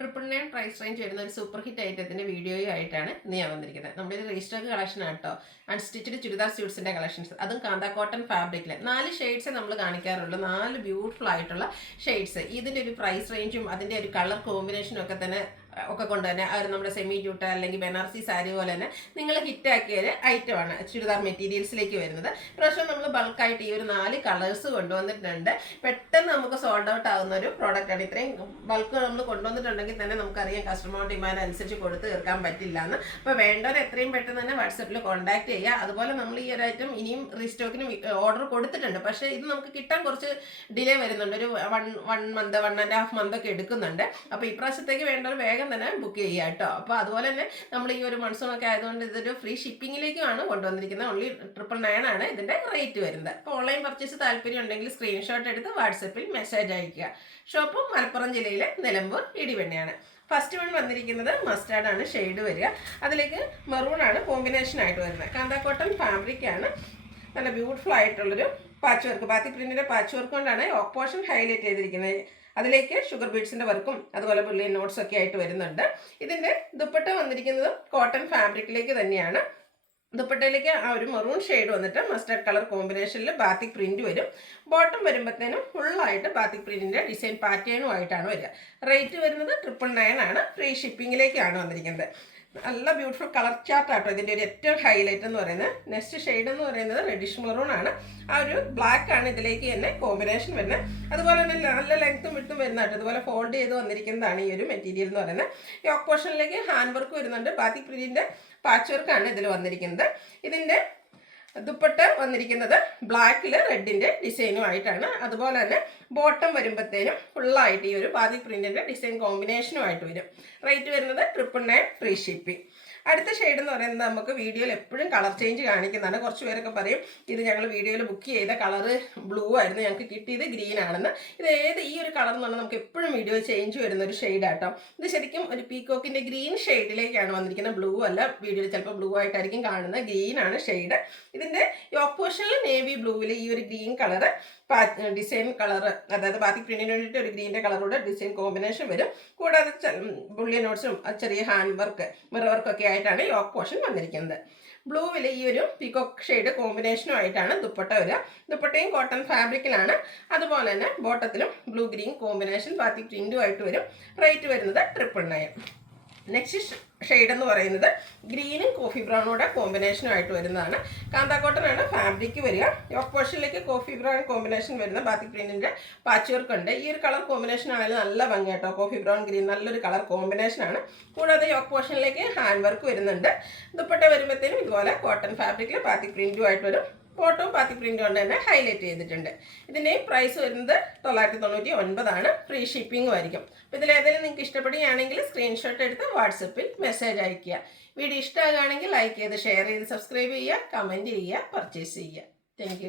999 price range വരുന്ന ഒരു super hit ഐറ്റത്തിന്റെ വീഡിയോയുമായിട്ടാണ് ഇന്ന് ഞാൻ വന്നിരിക്കുന്നത്. നമ്മുടെ ഒരു റീസ്റ്റോക്ക് കളക്ഷൻ ആട്ടോ. അൺസ്റ്റിച്ചഡ് ചുരിദാർ സ്യൂട്ട്സിന്റെ കളക്ഷൻസ്, അതും കാന്ത കോട്ടൺ ഫാബ്രിക്കിൽ 4 ഷെയ്ഡ്സ് നമ്മൾ കാണിക്കാറുള്ളൂ. 4 ബ്യൂട്ടിഫുൾ ആയിട്ടുള്ള ഷെയ്ഡ്സ്. ഇതിന്റെ ഒരു പ്രൈസ് റേഞ്ചും അതിന്റെ ഒരു കളർ കോമ്പിനേഷനും ഒക്കെ കൊണ്ട് തന്നെ നമ്മുടെ സെമി ജൂട്ട അല്ലെങ്കിൽ ബനാറസി സാരി പോലെ തന്നെ നിങ്ങൾ ഹിറ്റാക്കിയ ഒരു ഐറ്റമാണ് ചുരിദാർ മെറ്റീരിയൽസിലേക്ക് വരുന്നത്. പ്രാവശ്യം നമ്മൾ ബൾക്കായിട്ട് ഈ ഒരു 4 കളേഴ്സ് കൊണ്ടുവന്നിട്ടുണ്ട്. പെട്ടെന്ന് നമുക്ക് സോൾഡ് ഔട്ട് ആവുന്ന ഒരു പ്രോഡക്റ്റാണ്. ഇത്രയും ബൾക്ക് നമ്മൾ കൊണ്ടുവന്നിട്ടുണ്ടെങ്കിൽ തന്നെ നമുക്കറിയാം കസ്റ്റമർ ഡിമാൻഡ് അനുസരിച്ച് കൊടുത്ത് തീർക്കാൻ പറ്റില്ല എന്ന്. അപ്പോൾ വേണ്ടവർ എത്രയും പെട്ടെന്ന് തന്നെ വാട്സപ്പിൽ കോൺടാക്ട് ചെയ്യുക. അതുപോലെ നമ്മൾ ഈ ഒരു ഐറ്റം ഇനിയും റീസ്റ്റോക്കിന് ഓർഡർ കൊടുത്തിട്ടുണ്ട്. പക്ഷേ ഇത് നമുക്ക് കിട്ടാൻ കുറച്ച് ഡിലേ വരുന്നുണ്ട്. ഒരു 1 മന്ത് 1.5 മന്ത് ഒക്കെ എടുക്കുന്നുണ്ട്. അപ്പോൾ ഈ പ്രാവശ്യത്തേക്ക് വേണ്ടവർ വേഗം തന്നെ ബുക്ക് ചെയ്യുക കേട്ടോ. അപ്പോൾ അതുപോലെ തന്നെ നമ്മൾ ഈ ഒരു മൺസൂണൊക്കെ ആയതുകൊണ്ട് ഇതൊരു ഫ്രീ ഷിപ്പിങ്ങിലേക്കുമാണ് കൊണ്ടുവന്നിരിക്കുന്നത്. ഓൺലി 999 ആണ് ഇതിൻ്റെ റേറ്റ് വരുന്നത്. അപ്പോൾ ഓൺലൈൻ പർച്ചേസ് താല്പര്യം ഉണ്ടെങ്കിൽ സ്ക്രീൻഷോട്ട് എടുത്ത് വാട്സപ്പിൽ മെസ്സേജ് അയക്കുക. ഷോപ്പ് മലപ്പുറം ജില്ലയിലെ നിലമ്പൂർ ഇടിവെണ്ണയാണ്. ഫസ്റ്റ് വൺ വന്നിരിക്കുന്നത് മസ്റ്റാർഡ് ആണ് ഷെയ്ഡ് വരിക. അതിലേക്ക് മെറൂൺ ആണ് കോമ്പിനേഷൻ ആയിട്ട് വരുന്നത്. കാന്ത കോട്ടൺ ഫാബ്രിക് ആണ്. നല്ല ബ്യൂട്ടിഫുൾ ആയിട്ടുള്ളൊരു പാച്ച് വർക്ക്, ബാത്തി പ്രിന്റിന്റെ പാച്ച് വർക്ക് കൊണ്ടാണ് യോക്ക് പോർഷൻ ഹൈലൈറ്റ് ചെയ്തിരിക്കുന്നത്. അതിലേക്ക് ഷുഗർ ബീഡ്സിന്റെ വർക്കും അതുപോലെ ബുള്ളിയൻ നോട്ട്സ് ഒക്കെ ആയിട്ട് വരുന്നുണ്ട്. ഇതിന്റെ ദുപ്പട്ട വന്നിരിക്കുന്നത് കോട്ടൺ ഫാബ്രിക്കിലേക്ക് തന്നെയാണ്. ദുപ്പട്ടയിലേക്ക് ആ ഒരു മെറൂൺ ഷെയ്ഡ് വന്നിട്ട് മസ്റ്റർഡ് കളർ കോമ്പിനേഷനിൽ ബാത്തിക് പ്രിന്റ് വരും. ബോട്ടം വരുമ്പോഴത്തേനും ഫുള്ളായിട്ട് ബാത്തിക് പ്രിന്റിന്റെ ഡിസൈൻ പാറ്റേണും ആയിട്ടാണ് വരിക. റേറ്റ് വരുന്നത് 999 ആണ്. ഫ്രീ ഷിപ്പിങ്ങിലേക്കാണ് വന്നിരിക്കുന്നത്. നല്ല ബ്യൂട്ടിഫുൾ കളർ ചാർട്ട് ആട്ടോ ഇതിൻ്റെ ഒരു ഏറ്റവും ഹൈലൈറ്റ് എന്ന് പറയുന്നത്. നെക്സ്റ്റ് ഷെയ്ഡ് എന്ന് പറയുന്നത് റെഡിഷ് മെറൂൺ ആണ്. ആ ഒരു ബ്ലാക്ക് ആണ് ഇതിലേക്ക് തന്നെ കോമ്പിനേഷൻ വരുന്നത്. അതുപോലെ തന്നെ നല്ല ലെങ്ത്തും വിട്ടും വരുന്നതായിട്ട് ഇതുപോലെ ഫോൾഡ് ചെയ്ത് വന്നിരിക്കുന്നതാണ് ഈ ഒരു മെറ്റീരിയൽ എന്ന് പറയുന്നത്. യോക്ക് പോർഷനിലേക്ക് ഹാൻഡ് വർക്ക് വരുന്നുണ്ട്. ബാത്തിക് പ്രിന്റിന്റെ പാച്ച് വർക്കാണ് ഇതിൽ വന്നിരിക്കുന്നത്. ഇതിൻ്റെ ദുപ്പട്ട വന്നിരിക്കുന്നത് ബ്ലാക്കിൽ റെഡിൻ്റെ ഡിസൈനും ആയിട്ടാണ്. അതുപോലെ തന്നെ ബോട്ടം വരുമ്പോഴത്തേനും ഫുള്ളായിട്ട് ഈ ഒരു ബാത്തിക് പ്രിന്റിൻ്റെ ഡിസൈൻ കോമ്പിനേഷനും ആയിട്ട് വരും. റേറ്റ് വരുന്നത് 999 ഫ്രീ ഷിപ്പിംഗ്. അടുത്ത ഷെയ്ഡ് എന്ന് പറയുന്നത് നമുക്ക് വീഡിയോയിൽ എപ്പോഴും കളർ ചേഞ്ച് കാണിക്കുന്നതാണ്. കുറച്ച് പേരൊക്കെ പറയും ഇത് ഞങ്ങൾ വീഡിയോയിൽ ബുക്ക് ചെയ്ത കളറ് ബ്ലൂ ആയിരുന്നു, ഞങ്ങൾക്ക് കിട്ടിയത് ഗ്രീൻ ആണെന്ന്. ഈ ഒരു കളർ എന്ന് പറഞ്ഞാൽ നമുക്ക് എപ്പോഴും വീഡിയോ ചേഞ്ച് വരുന്ന ഒരു ഷെയ്ഡാട്ടോ. ഇത് ശരിക്കും ഒരു പീക്കോക്കിൻ്റെ ഗ്രീൻ ഷെയ്ഡിലേക്കാണ് വന്നിരിക്കുന്നത്. ബ്ലൂ അല്ല, വീഡിയോയിൽ ചിലപ്പോൾ ബ്ലൂ ആയിട്ടായിരിക്കും കാണുന്നത്. ഗ്രീൻ ആണ് ഷെയ്ഡ്. ഇതിൻ്റെ യോക്ക് പോർഷനിൽ നേവി ബ്ലൂവിൽ ഈ ഒരു ഗ്രീൻ കളറ് ഡിസൈൻ കളർ, അതായത് ബാത്തിക് പ്രിന്റിന് വേണ്ടിയിട്ട് ഒരു ഗ്രീൻ്റെ കളറോടെ ഡിസൈൻ കോമ്പിനേഷൻ വരും. കൂടാതെ ബുള്ളിയൻ നോട്ട്സും ചെറിയ ഹാൻഡ് വർക്ക് മിറർ വർക്കൊക്കെ ആയിട്ടാണ് യോക്ക് പോർഷൻ വന്നിരിക്കുന്നത്. ബ്ലൂവിൽ ഈ ഒരു പീകോക്ക് ഷെയ്ഡ് കോമ്പിനേഷനും ആയിട്ടാണ് ദുപ്പട്ട വരിക. ദുപ്പട്ടയും കോട്ടൺ ഫാബ്രിക്കിലാണ്. അതുപോലെ തന്നെ ബോട്ടത്തിലും ബ്ലൂ ഗ്രീൻ കോമ്പിനേഷൻ ബാത്തിക് പ്രിന്റും ആയിട്ട് വരും. റേറ്റ് വരുന്നത് 999. നെക്സ്റ്റ് ഷെയ്ഡ് എന്ന് പറയുന്നത് ഗ്രീനും കോഫി ബ്രൗണോടെ കോമ്പിനേഷനുമായിട്ട് വരുന്നതാണ്. കാന്ത കോട്ടൺ ആണ് ഫാബ്രിക് വരിക. യോക്ക് പോർഷനിലേക്ക് കോഫി ബ്രൗൺ കോമ്പിനേഷൻ വരുന്ന ബാത്തിക് പ്രിന്റിന്റെ പാച്ച് വർക്ക് ഉണ്ട്. ഈ ഒരു കളർ കോമ്പിനേഷൻ ആണെങ്കിലും നല്ല ഭംഗി കേട്ടോ. കോഫി ബ്രൗൺ ഗ്രീൻ നല്ലൊരു കളർ കോമ്പിനേഷൻ ആണ്. കൂടാതെ യോക്ക് പോർഷനിലേക്ക് ഹാൻഡ് വർക്ക് വരുന്നുണ്ട്. ദുപ്പട്ട വരുമ്പോഴത്തേനും ഇതുപോലെ കോട്ടൺ ഫാബ്രിക്കിൽ ബാത്തിക് പ്രിന്റും ആയിട്ട് വരും. ഫോട്ടോ ബാത്തിക് പ്രിന്റ് കൊണ്ട് തന്നെ ഹൈലൈറ്റ് ചെയ്തിട്ടുണ്ട്. ഇതിൻ്റെ പ്രൈസ് വരുന്നത് 999 ആണ്. ഫ്രീ ഷിപ്പിംഗും ആയിരിക്കും. അപ്പോൾ ഇതിലേതെങ്കിലും നിങ്ങൾക്ക് ഇഷ്ടപ്പെടുകയാണെങ്കിൽ സ്ക്രീൻഷോട്ട് എടുത്ത് വാട്സപ്പിൽ മെസ്സേജ് അയയ്ക്കുക. വീഡിയോ ഇഷ്ടമാകുകയാണെങ്കിൽ ലൈക്ക് ചെയ്ത് ഷെയർ ചെയ്ത് സബ്സ്ക്രൈബ് ചെയ്യുക, കമൻറ്റ് ചെയ്യുക, പർച്ചേസ് ചെയ്യുക. താങ്ക്